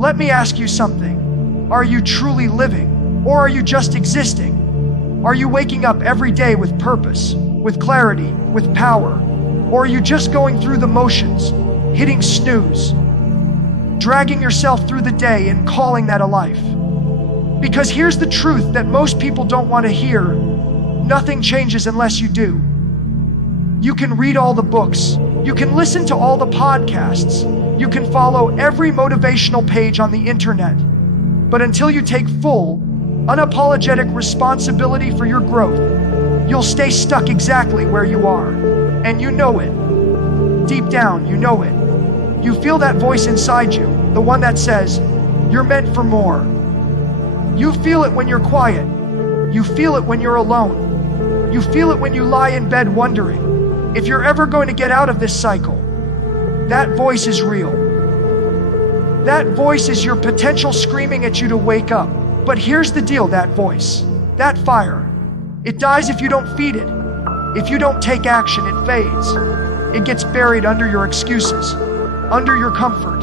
Let me ask you something. Are you truly living, or are you just existing? Are you waking up every day with purpose, with clarity, with power? Or are you just going through the motions, hitting snooze, dragging yourself through the day and calling that a life? Because here's the truth that most people don't want to hear. Nothing changes unless you do. You can read all the books. You can listen to all the podcasts. You can follow every motivational page on the internet. But until you take full, unapologetic responsibility for your growth, you'll stay stuck exactly where you are. And you know it. Deep down, you know it. You feel that voice inside you, the one that says, you're meant for more. You feel it when you're quiet. You feel it when you're alone. You feel it when you lie in bed wondering if you're ever going to get out of this cycle. That voice is real. That voice is your potential screaming at you to wake up. But here's the deal, that voice, that fire, it dies if you don't feed it. If you don't take action, it fades. It gets buried under your excuses, under your comfort,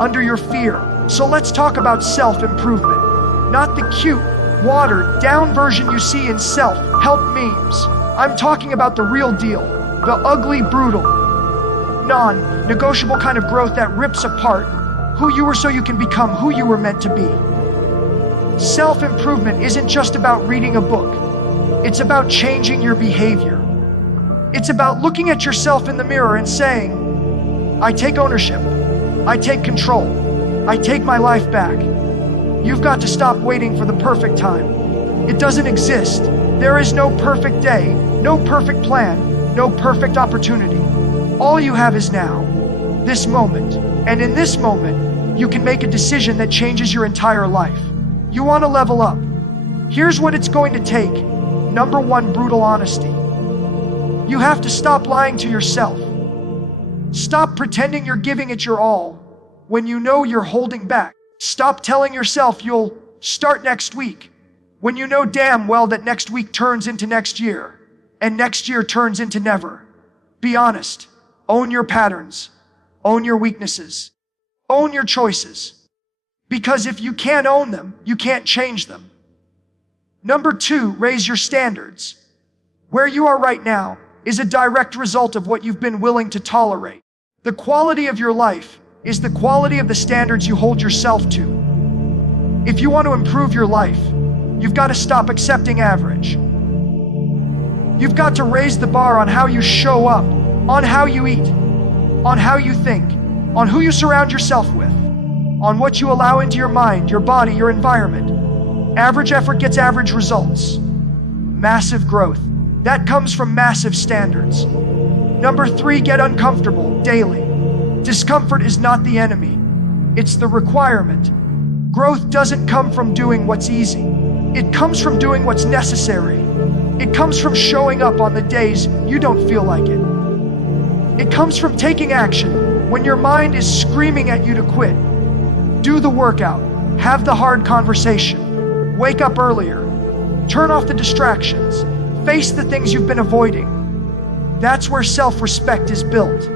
under your fear. So let's talk about self-improvement, not the cute, watered-down version you see in self-help memes. I'm talking about the real deal, the ugly, brutal, non-negotiable kind of growth that rips apart who you were so you can become who you were meant to be. Self-improvement isn't just about reading a book. It's about changing your behavior. It's about looking at yourself in the mirror and saying, I take ownership. I take control. I take my life back. You've got to stop waiting for the perfect time. It doesn't exist. There is no perfect day, no perfect plan, no perfect opportunity. All you have is now, this moment. And in this moment, you can make a decision that changes your entire life. You want to level up. Here's what it's going to take. Number one, brutal honesty. You have to stop lying to yourself. Stop pretending you're giving it your all when you know you're holding back. Stop telling yourself you'll start next week when you know damn well that next week turns into next year and next year turns into never. Be honest. Own your patterns. Own your weaknesses. Own your choices. Because if you can't own them, you can't change them. Number two, raise your standards. Where you are right now is a direct result of what you've been willing to tolerate. The quality of your life is the quality of the standards you hold yourself to. If you want to improve your life, you've got to stop accepting average. You've got to raise the bar on how you show up, on how you eat, on how you think, on who you surround yourself with, on what you allow into your mind, your body, your environment. Average effort gets average results. Massive growth. That comes from massive standards. Number three, get uncomfortable daily. Discomfort is not the enemy. It's the requirement. Growth doesn't come from doing what's easy. It comes from doing what's necessary. It comes from showing up on the days you don't feel like it. It comes from taking action when your mind is screaming at you to quit. Do the workout. Have the hard conversation. Wake up earlier. Turn off the distractions. Face the things you've been avoiding. That's where self-respect is built.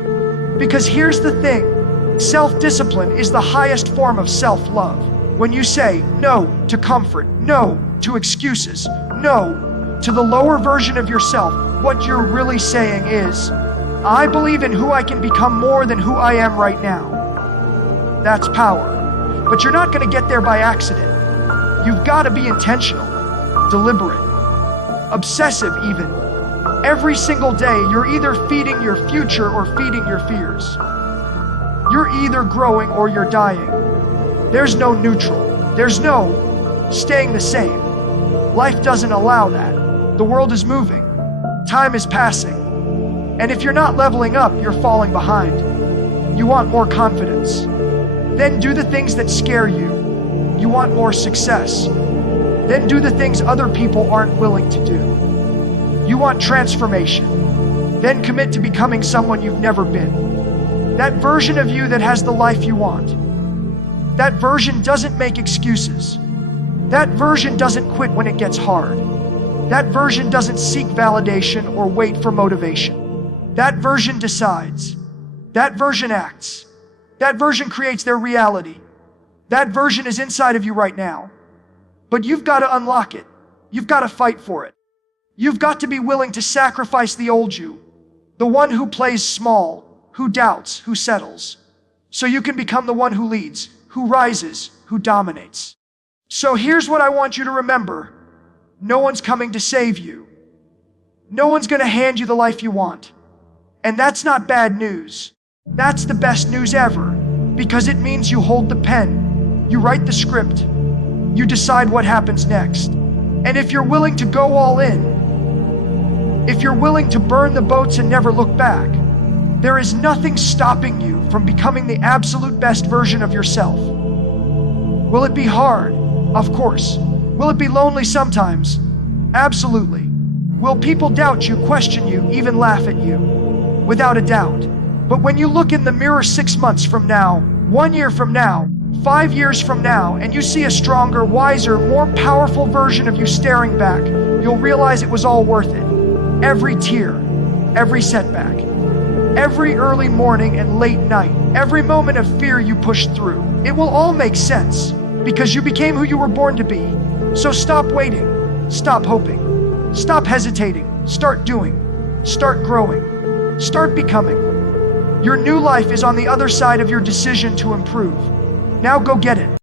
Because here's the thing, self-discipline is the highest form of self-love. When you say no to comfort, no to excuses, no to the lower version of yourself, what you're really saying is, I believe in who I can become more than who I am right now. That's power. But you're not going to get there by accident. You've got to be intentional, deliberate, obsessive even. Every single day, you're either feeding your future or feeding your fears. You're either growing or you're dying. There's no neutral. There's no staying the same. Life doesn't allow that. The world is moving. Time is passing. And if you're not leveling up, you're falling behind. You want more confidence. Then do the things that scare you. You want more success. Then do the things other people aren't willing to do. You want transformation. Then commit to becoming someone you've never been. That version of you that has the life you want. That version doesn't make excuses. That version doesn't quit when it gets hard. That version doesn't seek validation or wait for motivation. That version decides. That version acts. That version creates their reality. That version is inside of you right now. But you've got to unlock it. You've got to fight for it. You've got to be willing to sacrifice the old you, the one who plays small, who doubts, who settles, so you can become the one who leads, who rises, who dominates. So here's what I want you to remember. No one's coming to save you. No one's going to hand you the life you want. And that's not bad news. That's the best news ever, because it means you hold the pen, you write the script, you decide what happens next. And if you're willing to go all in, if you're willing to burn the boats and never look back, there is nothing stopping you from becoming the absolute best version of yourself. Will it be hard? Of course. Will it be lonely sometimes? Absolutely. Will people doubt you, question you, even laugh at you? Without a doubt. But when you look in the mirror 6 months from now, 1 year from now, 5 years from now, and you see a stronger, wiser, more powerful version of you staring back, you'll realize it was all worth it. Every tear, every setback, every early morning and late night, every moment of fear you pushed through, it will all make sense because you became who you were born to be. So stop waiting, stop hoping, stop hesitating, start doing, start growing, start becoming. Your new life is on the other side of your decision to improve. Now go get it.